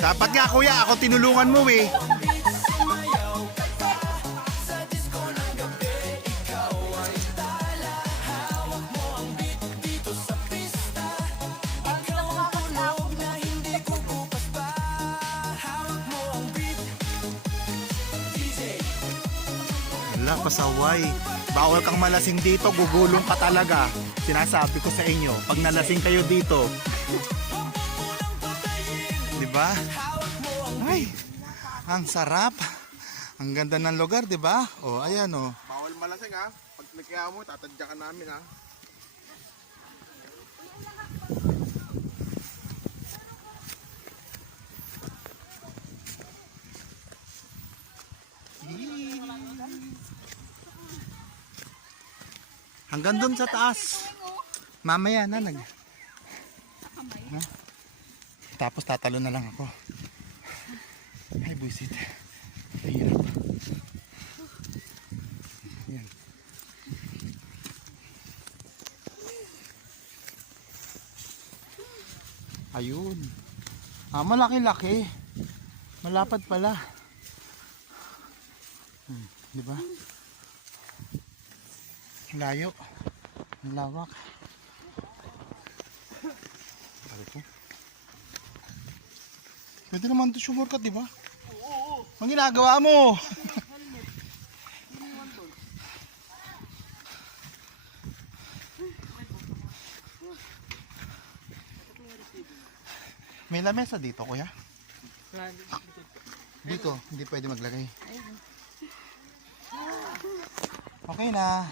Dapat nga kuya, ako tinulungan mo eh. Wala, pasaway. Bawal kang malasing dito, gugulong ka talaga. Sinasabi ko sa inyo, pag nalasing kayo dito. Diba? Ay, ang sarap. Ang ganda ng lugar, diba? O, ayan o. Bawal malasing ha. Pag nagkaya mo, tatadya ka namin ha. Hanggang dun sa taas. Mamaya na Ha? Tapos tatalo na lang ako. Ay, buisit. Hirap. Yan. Ayun. Malaki-laki. Malapad pala. Di ba? Layo. Ang lawak. Pwede naman ito sumurkat, di ba? Oo. Ang ginagawa mo? May lamesa dito, kuya? Dito, hindi pwede maglagay. Okay na.